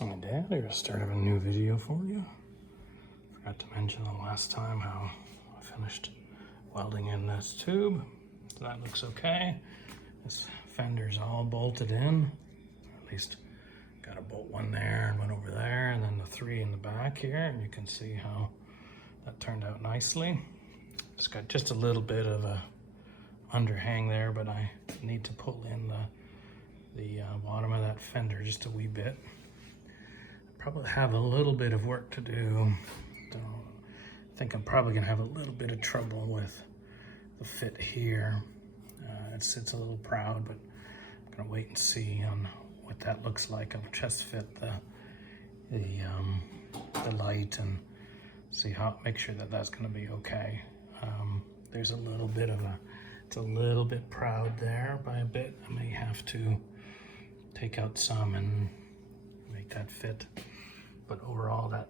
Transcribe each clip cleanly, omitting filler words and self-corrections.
And Dad, I got started a new video for you. Forgot to mention the last time how I finished welding in this tube. So that looks okay. This fender's all bolted in. At least got a bolt one there and one over there, and then the three in the back here. And you can see how that turned out nicely. It's got just a little bit of a underhang there, but I need to pull in the bottom of that fender just a wee bit. Probably have a little bit of work to do. I think I'm probably gonna have a little bit of trouble with the fit here. It sits a little proud, but I'm gonna wait and see on what that looks like. I'll chest fit the light and see make sure that that's gonna be okay. There's a little bit of it's a little bit proud there by a bit. I may have to take out some and make that fit. But overall, that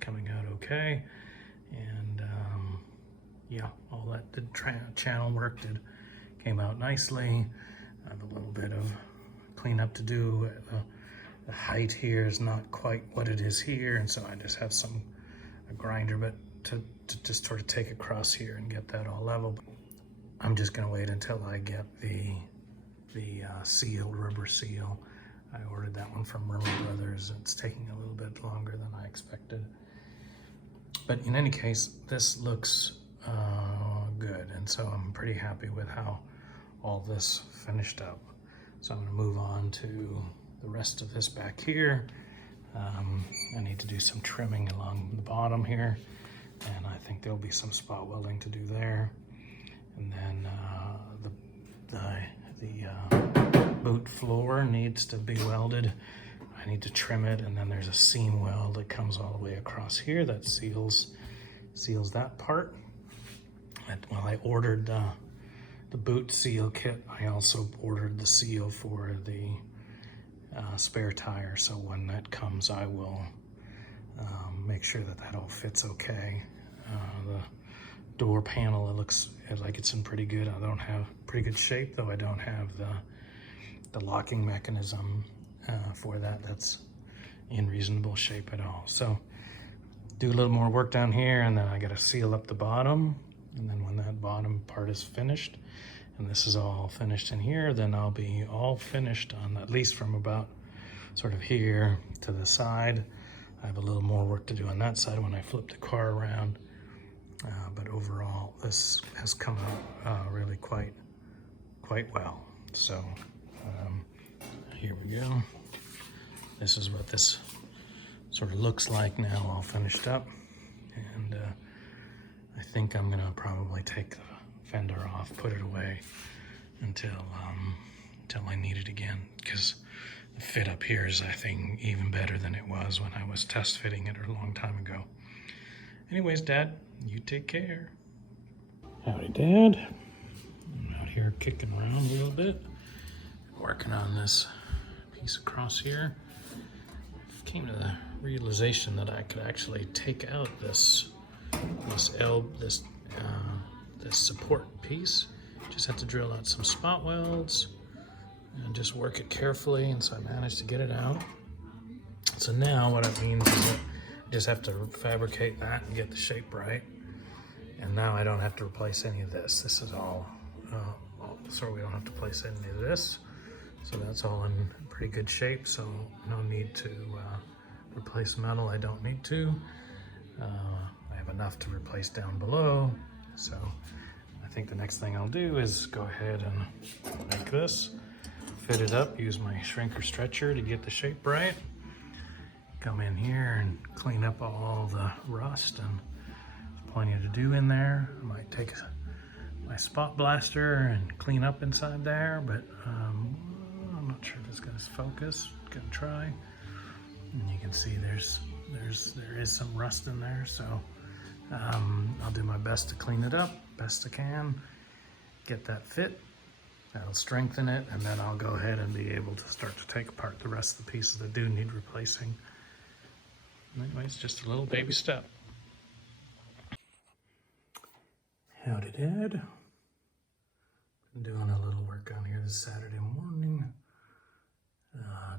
coming out okay, and yeah, all that channel work came out nicely. I have a little bit of cleanup to do. The height here is not quite what it is here, and so I just have a grinder, but to just sort of take across here and get that all level. I'm just gonna wait until I get the seal, rubber seal. I ordered that one from Merlin Brothers. It's taking a little bit longer than I expected. But in any case, this looks good. And so I'm pretty happy with how all this finished up. So I'm gonna move on to the rest of this back here. I need to do some trimming along the bottom here. And I think there'll be some spot welding to do there. And then the boot floor needs to be welded. I need to trim it, and then there's a seam weld that comes all the way across here that seals that part. Well, I ordered the boot seal kit. I also ordered the seal for the spare tire, so when that comes, I will make sure that all fits okay. The door panel, it looks like it's in pretty good. I don't have pretty good shape, though I don't have the locking mechanism for that. That's in reasonable shape at all. So do a little more work down here, and then I gotta seal up the bottom. And then when that bottom part is finished, and this is all finished in here, then I'll be all finished on at least from about sort of here to the side. I have a little more work to do on that side when I flip the car around. But overall, this has come out really quite well. So here we go. This is what this sort of looks like now, all finished up. And I think I'm gonna probably take the fender off, put it away until I need it again, because the fit up here is, I think, even better than it was when I was test fitting it a long time ago. Anyways, Dad, you take care. Howdy, Dad. I'm out here kicking around a little bit, working on this piece across here. Came to the realization that I could actually take out this support piece. Just had to drill out some spot welds and just work it carefully, and so I managed to get it out. So now what it means is that I just have to fabricate that and get the shape right. And now I don't have to replace any of this. This is all, so we don't have to place any of this. So that's all in pretty good shape, so no need to replace metal. I don't need to. I have enough to replace down below. So I think the next thing I'll do is go ahead and make this, fit it up, use my shrinker stretcher to get the shape right. Come in here and clean up all the rust, and there's plenty to do in there. I might take my spot blaster and clean up inside there, but I'm not sure if it's gonna focus. Gonna try. And you can see there is some rust in there, so I'll do my best to clean it up best I can, get that fit. That'll strengthen it, and then I'll go ahead and be able to start to take apart the rest of the pieces that do need replacing. Anyways, just a little baby step. Howdy, Dad. Been doing a little work on here this Saturday morning.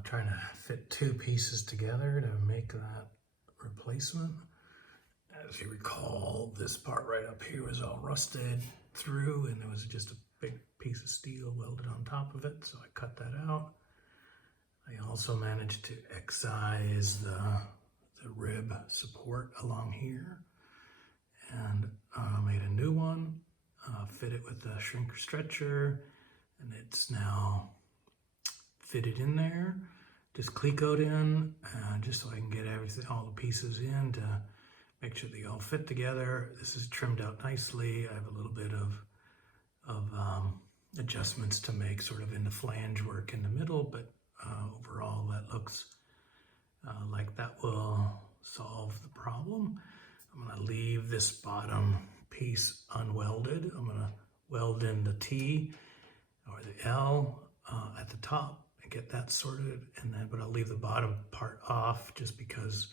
trying to fit two pieces together to make that replacement. As you recall, this part right up here was all rusted through, and there was just a big piece of steel welded on top of it, so I cut that out. I also managed to excise the rib support along here, and made a new one, fit it with the shrinker stretcher, and it's now fitted in there. Just Clecoed in, just so I can get everything, all the pieces in to make sure they all fit together. This is trimmed out nicely. I have a little bit of adjustments to make sort of in the flange work in the middle, but overall that looks like that will solve the problem. I'm gonna leave this bottom piece unwelded. I'm gonna weld in the T or the L at the top and get that sorted, and then, but I'll leave the bottom part off just because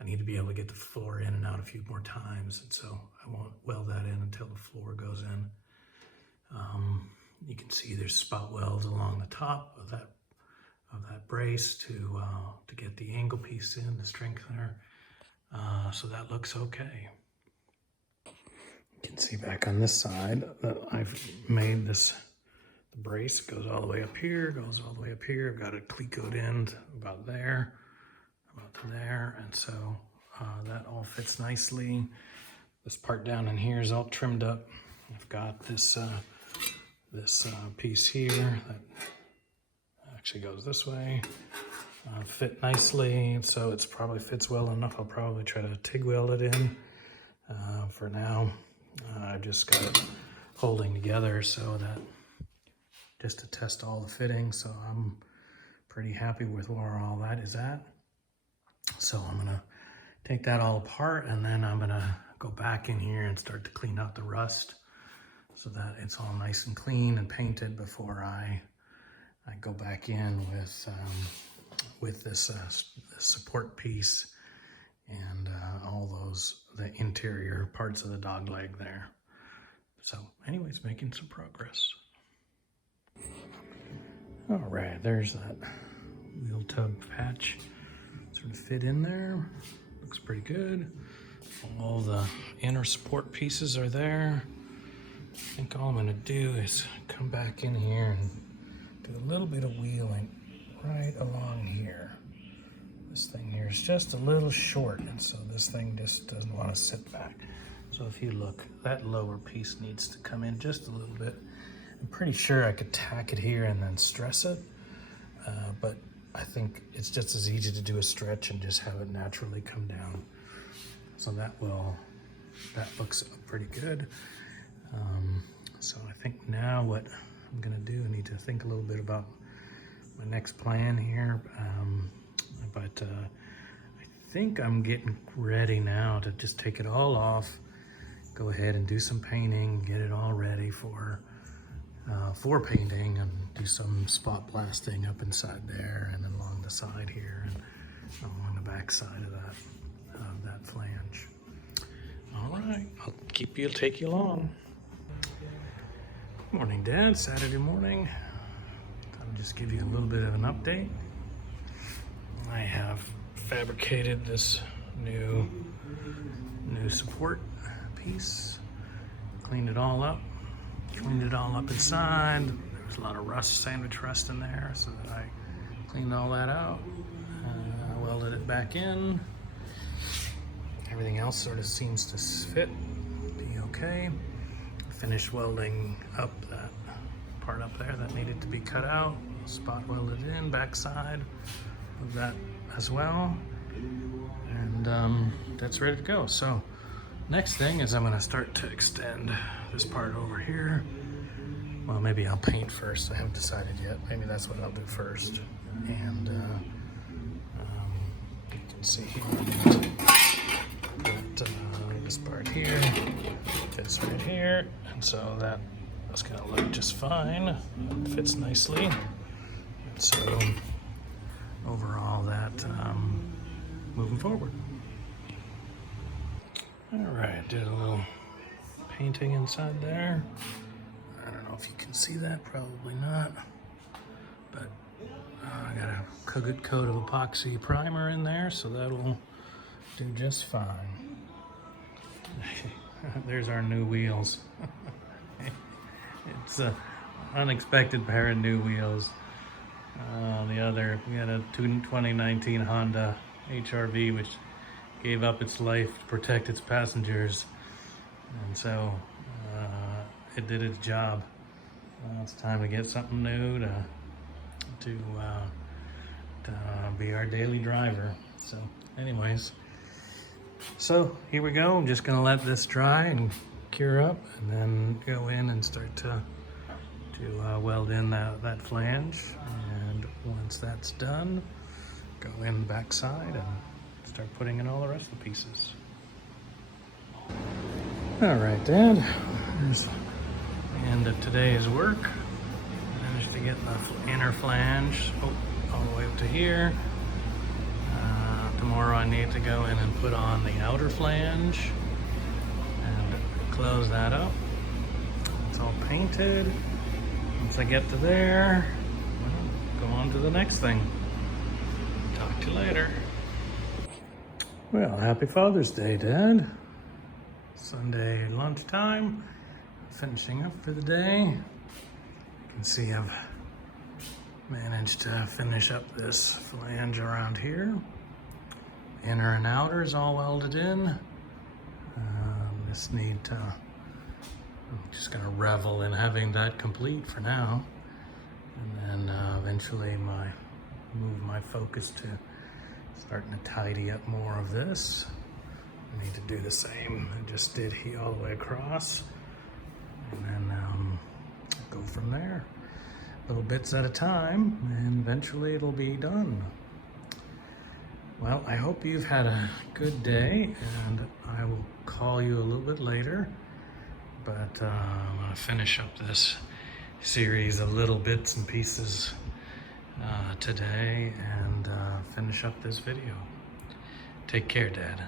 I need to be able to get the floor in and out a few more times, and so I won't weld that in until the floor goes in. You can see there's spot welds along the top of that brace to get the angle piece in, the strengthener. So that looks okay. You can see back on this side that I've made this, the brace goes all the way up here, goes all the way up here. I've got it Clecoed in about there, about to there, and so that all fits nicely. This part down in here is all trimmed up. I've got this piece here that actually goes this way, fit nicely, so it's probably fits well enough. I'll probably try to TIG weld it in. For now, I just got it holding together so that just to test all the fittings. So I'm pretty happy with where all that is at. So I'm gonna take that all apart, and then I'm gonna go back in here and start to clean out the rust so that it's all nice and clean and painted before I go back in with this support piece and all the interior parts of the dog leg there. So anyways, making some progress. All right, there's that wheel tub patch sort of fit in there. Looks pretty good. All the inner support pieces are there. I think all I'm gonna do is come back in here and do a little bit of wheeling right along here. This thing here is just a little short, and so this thing just doesn't want to sit back. So if you look, that lower piece needs to come in just a little bit. I'm pretty sure I could tack it here and then stress it, but I think it's just as easy to do a stretch and just have it naturally come down. So that looks pretty good. So I think now what I'm gonna do, I need to think a little bit about my next plan here, but I think I'm getting ready now to just take it all off, go ahead and do some painting, get it all ready for painting, and do some spot blasting up inside there and along the side here and along the back side of that flange. All right, I'll take you along. Morning, Dad. Saturday morning. I'll just give you a little bit of an update. I have fabricated this new support piece, cleaned it all up inside. There was a lot of sandwich rust in there, so that I cleaned all that out, welded it back in. Everything else sort of seems to fit, be okay. Finished welding up that part up there that needed to be cut out, spot welded in backside of that as well, and that's ready to go. So next thing is I'm going to start to extend this part over here. Well, maybe I'll paint first. I haven't decided yet. Maybe that's what I'll do first. And you can see here that this part here fits right here, and so that's going to look just fine. It fits nicely. And so overall, that moving forward. All right, did a little painting inside there. I don't know if you can see that, probably not, but I gotta a good coat of epoxy primer in there, so that'll do just fine. There's our new wheels. It's an unexpected pair of new wheels. We had a 2019 Honda HR-V which gave up its life to protect its passengers, and so it did its job. It's time to get something new to be our daily driver. So anyways, so here we go. I'm just gonna let this dry and cure up, and then go in and start to weld in that flange. And once that's done, go in the back side and start putting in all the rest of the pieces. All right, Dad, there's the end of today's work. Managed to get the inner flange all the way up to here. Tomorrow I need to go in and put on the outer flange and close that up. It's all painted. Once I get to there, go on to the next thing. Talk to you later. Well, happy Father's Day, Dad. Sunday lunchtime, finishing up for the day. You can see I've managed to finish up this flange around here. Inner and outer is all welded in. I'm just gonna revel in having that complete for now. And then eventually move my focus to starting to tidy up more of this. I need to do the same I just did here all the way across. And then go from there. Little bits at a time, and eventually it'll be done. Well, I hope you've had a good day, and I will call you a little bit later. But I'm gonna finish up this series of little bits and pieces today, and finish up this video. Take care, Dad.